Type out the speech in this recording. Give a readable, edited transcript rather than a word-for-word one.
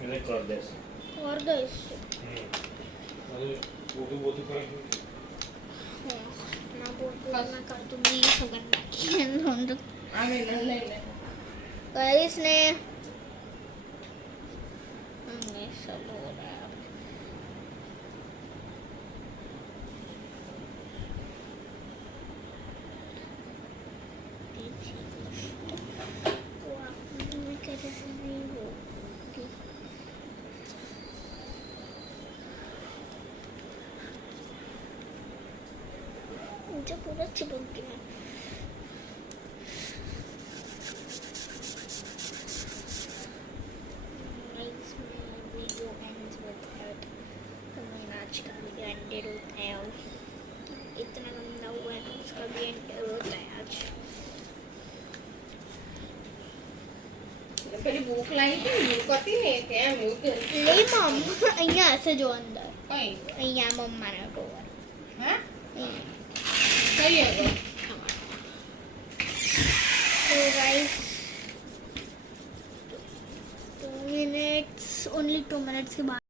मैंने कर दे ऐसे। और दो इससे अरे वो तो कर ना बोलना कर दूंगी सुगंध की तो आने ले गाइस ने हमने सब हो रहा है मुझे पूरा चिपक गया वीडियो एंड्स विद दैट तो मैं आज का वीडियो एंडेड होता है और इतना गंदा हुआ है तो उसका भी एंड होता है आज પેલી ભૂખ લાગી હતી ને ભૂખ હતી ને કેમ એવું ले मम અહીંયા હશે જો અંદર કઈ અહીંયા મમ્માનો ડોર હા અહીંયા કઈ આગળ तो गाइस 2 minutes only 2 minutes के बाद